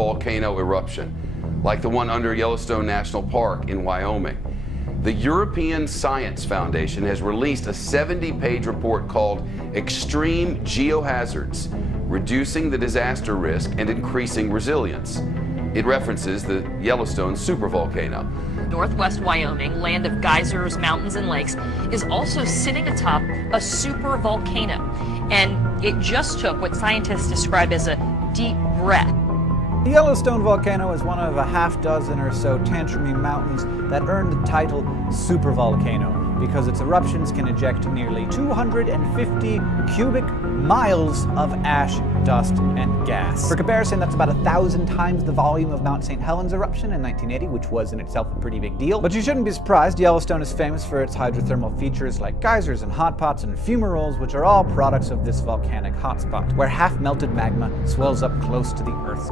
volcano eruption, like the one under Yellowstone National Park in Wyoming. The European Science Foundation has released a 70-page report called Extreme Geohazards: Reducing the Disaster Risk and Increasing Resilience. It references the Yellowstone supervolcano. Northwest Wyoming, land of geysers, mountains, and lakes, is also sitting atop a supervolcano. And it just took what scientists describe as a deep breath. The Yellowstone volcano is one of a half-dozen or so tantrumy mountains that earned the title supervolcano because its eruptions can eject nearly 250 cubic miles of ash, dust, and gas. For comparison, that's about 1,000 times the volume of Mount St. Helens eruption in 1980, which was in itself a pretty big deal. But you shouldn't be surprised. Yellowstone is famous for its hydrothermal features like geysers and hot pots and fumaroles, which are all products of this volcanic hotspot, where half-melted magma swells up close to the Earth.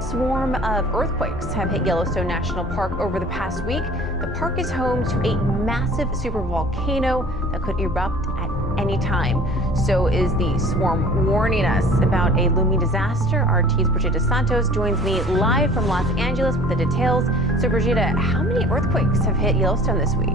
Swarm of earthquakes have hit Yellowstone National Park over the past week. The park is home to a massive supervolcano that could erupt at any time. So is the swarm warning us about a looming disaster. RT's Brigitte Santos joins me live from Los Angeles with the details. So Brigitte, how many earthquakes have hit Yellowstone this week?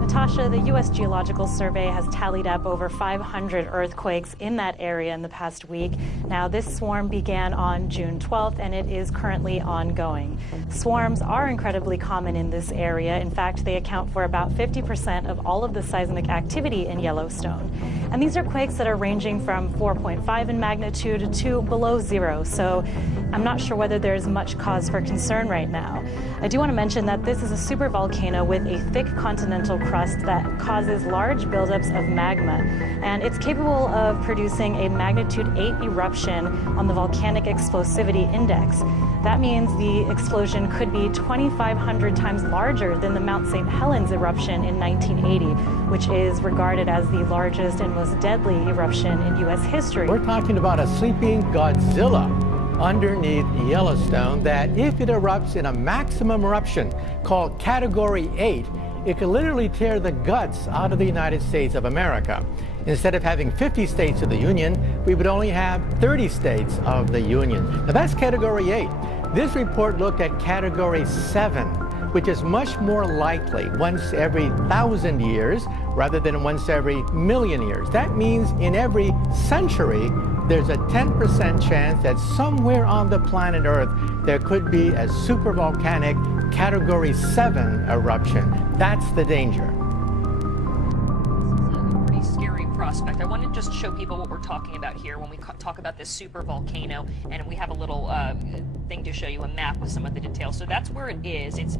Natasha, the U.S. Geological Survey has tallied up over 500 earthquakes in that area in the past week. Now, this swarm began on June 12th, and it is currently ongoing. Swarms are incredibly common in this area. In fact, they account for about 50% of all of the seismic activity in Yellowstone. And these are quakes that are ranging from 4.5 in magnitude to below zero. So I'm not sure whether there's much cause for concern right now. I do want to mention that this is a supervolcano with a thick continental crust that causes large buildups of magma, and it's capable of producing a magnitude 8 eruption on the volcanic explosivity index. That means the explosion could be 2,500 times larger than the Mount St. Helens eruption in 1980, which is regarded as the largest and most deadly eruption in U.S. history. We're talking about a sleeping Godzilla underneath Yellowstone that, if it erupts in a maximum eruption called Category 8, it could literally tear the guts out of the United States of America. Instead of having 50 states of the Union, we would only have 30 states of the Union. Now that's Category 8. This report looked at Category 7, which is much more likely once every 1,000 years rather than once every million years. That means in every century, there's a 10% chance that somewhere on the planet Earth there could be a supervolcanic Category 7 eruption. That's the danger. Prospect. I want to just show people what we're talking about here when we talk about this super volcano, and we have a little thing to show you, a map with some of the details. So that's where it is. It's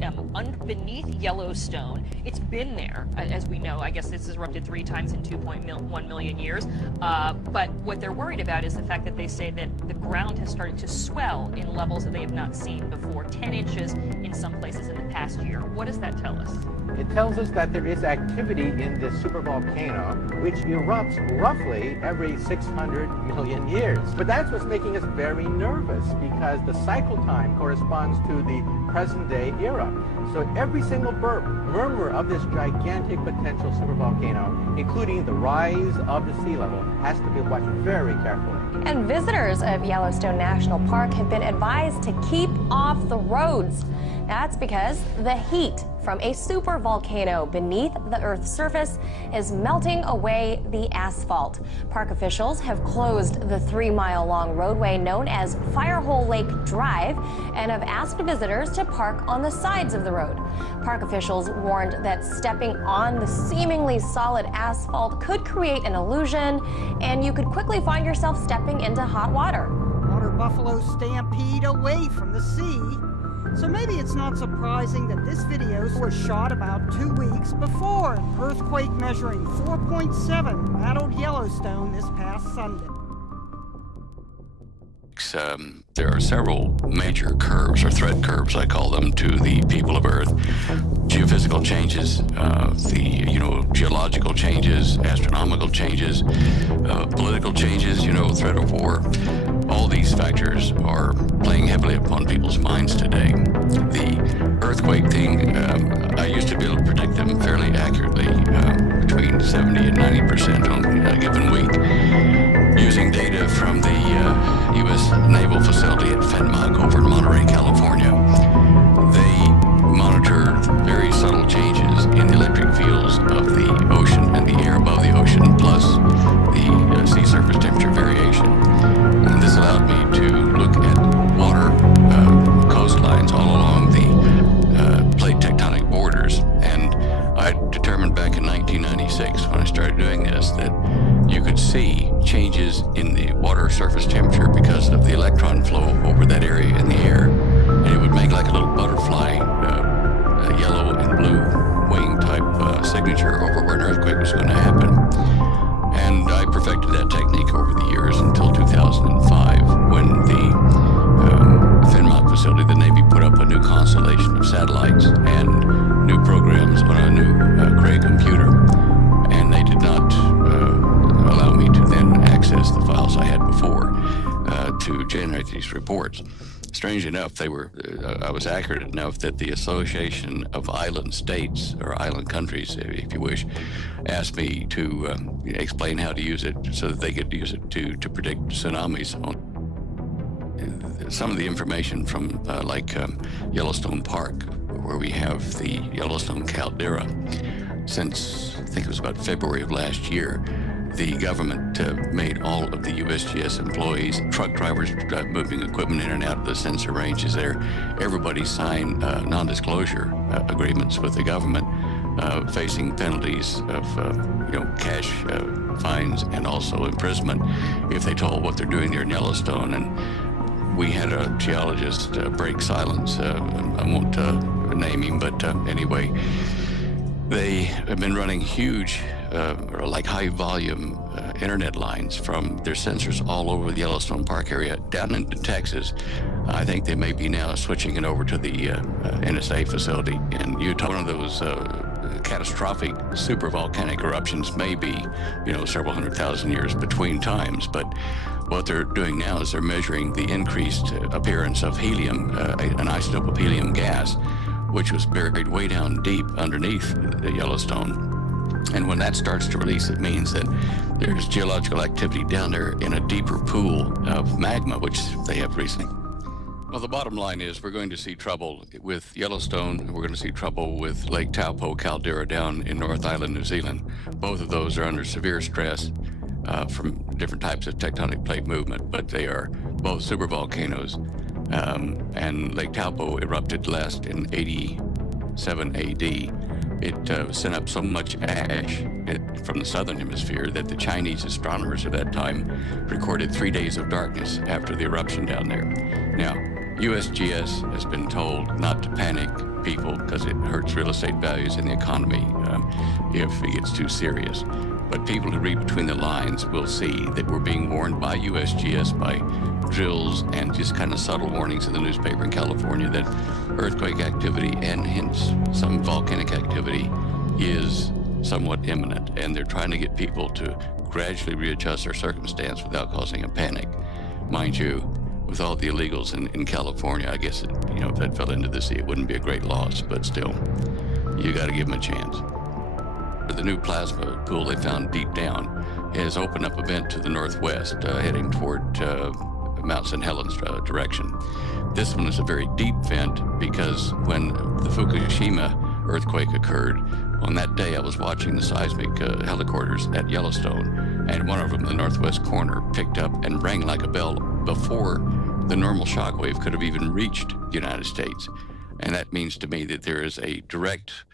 beneath Yellowstone. It's been there, as we know. I guess this has erupted 3 times in 2.1 million years. But what they're worried about is the fact that they say that the ground has started to swell in levels that they have not seen before, 10 inches in some places in the past year. What does that tell us? It tells us that there is activity in this supervolcano, which erupts roughly every 600 million years. But that's what's making us very nervous, because the cycle time corresponds to the present-day era. So every single burp, murmur of this gigantic potential supervolcano, including the rise of the sea level, has to be watched very carefully. And visitors of Yellowstone National Park have been advised to keep off the roads. That's because the heat from a supervolcano beneath the Earth's surface is melting away the asphalt. Park officials have closed the 3-mile-long roadway known as Firehole Lake Drive and have asked visitors to park on the sides of the road. Park officials warned that stepping on the seemingly solid asphalt could create an illusion, and you could quickly find yourself stepping into hot water. Water buffalo stampede away from the sea. So maybe it's not surprising that this video was shot about 2 weeks before an earthquake measuring 4.7 rattled Yellowstone this past Sunday. There are several major curves, or threat curves I call them, to the people of Earth. Geophysical changes, geological changes, astronomical changes, political changes, threat of war. All these factors are playing heavily upon people's minds today. The earthquake thing, I used to be able to predict them fairly accurately, between 70 and 90% on a given week, using data from the U.S. Naval facility at flow over that area in the air, and it would make like a little butterfly, a yellow and blue wing type signature over where an earthquake was going to happen. And I perfected that technique over the years until 2005, when the Finmont facility, the Navy, put up a new constellation of satellites and new programs on a new Cray computer. And they did not allow me to then access the files I had before to generate these reports. Strange enough, I was accurate enough that the Association of Island States, or island countries, if you wish, asked me to explain how to use it so that they could use it to predict tsunamis. Some of the information from Yellowstone Park, where we have the Yellowstone caldera, since I think it was about February of last year, the government made all of the USGS employees, truck drivers moving equipment in and out of the sensor ranges there, everybody signed non-disclosure agreements with the government, facing penalties of cash fines and also imprisonment if they told what they're doing there in Yellowstone. And we had a geologist break silence. I won't name him, but anyway, they have been running huge, high volume internet lines from their sensors all over the Yellowstone Park area down into Texas. I think they may be now switching it over to the NSA facility in Utah. One of those catastrophic supervolcanic eruptions may be, several 100,000 years between times, but what they're doing now is they're measuring the increased appearance of helium, an isotope of helium gas, which was buried way down deep underneath the Yellowstone. And when that starts to release, it means that there's geological activity down there in a deeper pool of magma, which they have recently. Well, the bottom line is we're going to see trouble with Yellowstone. We're going to see trouble with Lake Taupo caldera down in North Island, New Zealand. Both of those are under severe stress from different types of tectonic plate movement, but they are both supervolcanoes. And Lake Taupo erupted last in 87 AD. It sent up so much ash from the southern hemisphere that the Chinese astronomers at that time recorded 3 days of darkness after the eruption down there. Now, USGS has been told not to panic people because it hurts real estate values in the economy if it gets too serious. But people who read between the lines will see that we're being warned by USGS, by drills and just kind of subtle warnings in the newspaper in California that earthquake activity and hence some volcanic activity is somewhat imminent. And they're trying to get people to gradually readjust their circumstance without causing a panic. Mind you, with all the illegals in California, I guess, if that fell into the sea, it wouldn't be a great loss, but still, you got to give them a chance. The new plasma pool they found deep down has opened up a vent to the northwest, heading toward Mount St. Helens direction. This one is a very deep vent because when the Fukushima earthquake occurred, on that day I was watching the seismic helicopters at Yellowstone, and one of them in the northwest corner picked up and rang like a bell before the normal shock wave could have even reached the United States. And that means to me that there is a direct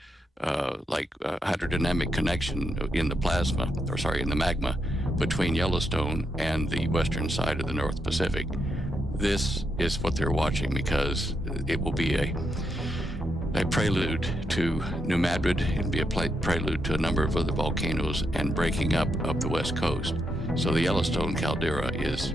hydrodynamic connection in the magma between Yellowstone and the western side of the North Pacific. This is what they're watching because it will be a prelude to New Madrid. It'll be a prelude to a number of other volcanoes and breaking up of the west coast. So the Yellowstone caldera is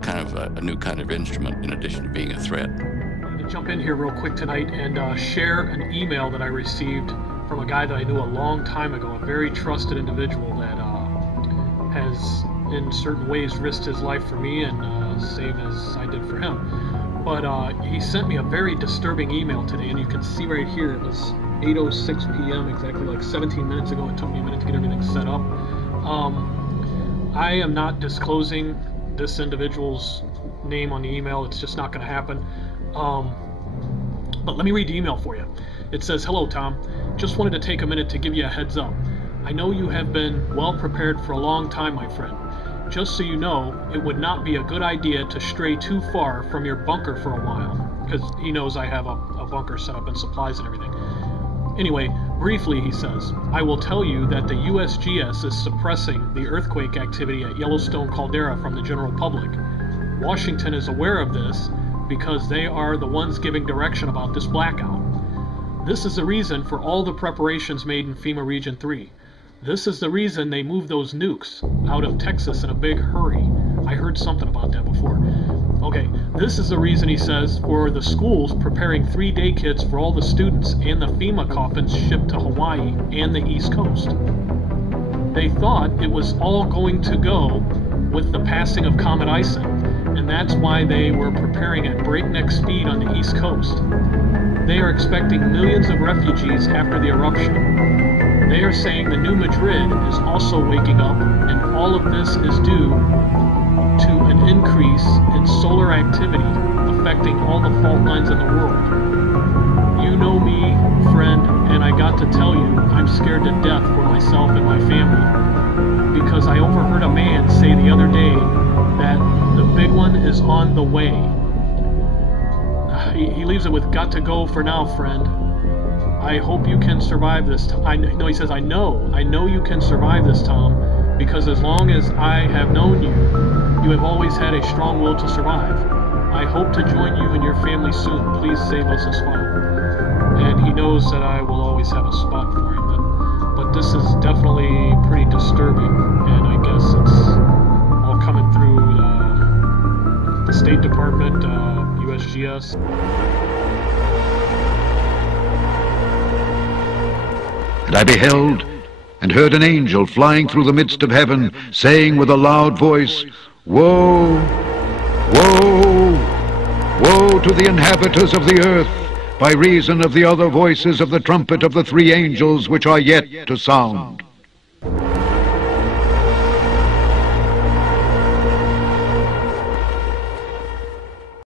kind of a new kind of instrument in addition to being a threat. I wanted to jump in here real quick tonight and share an email that I received from a guy that I knew a long time ago, a very trusted individual that has in certain ways risked his life for me and same as I did for him. But he sent me a very disturbing email today, and you can see right here it was 8:06 p.m. exactly like 17 minutes ago. It took me a minute to get everything set up. I am not disclosing this individual's name on the email. It's just not going to happen. But let me read the email for you. It says, "Hello, Tom. Just wanted to take a minute to give you a heads up. I know you have been well prepared for a long time, my friend. Just so you know, it would not be a good idea to stray too far from your bunker for a while," because he knows I have a bunker set up and supplies and everything. Anyway, briefly, he says, "I will tell you that the USGS is suppressing the earthquake activity at Yellowstone caldera from the general public. Washington is aware of this because they are the ones giving direction about this blackout. This is the reason for all the preparations made in FEMA Region 3. This is the reason they moved those nukes out of Texas in a big hurry. I heard something about that before. Okay, this is the reason, he says, for the schools preparing 3-day kits for all the students and the FEMA coffins shipped to Hawaii and the East Coast. They thought it was all going to go with the passing of Comet Ison, and that's why they were preparing at breakneck speed on the East Coast. They are expecting millions of refugees after the eruption. They are saying the New Madrid is also waking up, and all of this is due to an increase in solar activity affecting all the fault lines in the world. You know me, friend, and I got to tell you, I'm scared to death for myself and my family, because I overheard a man say the other day that the big one is on the way. He leaves it with, got to go for now, friend. I hope you can survive this. He says, I know you can survive this, Tom, because as long as I have known you, you have always had a strong will to survive. I hope to join you and your family soon. Please save us a spot. And he knows that I will always have a spot for him. But this is definitely pretty disturbing, and I guess it's all coming through the State Department, USGS. And I beheld and heard an angel flying through the midst of heaven, saying with a loud voice, Woe, woe, woe to the inhabitants of the earth, by reason of the other voices of the trumpet of the 3 angels which are yet to sound.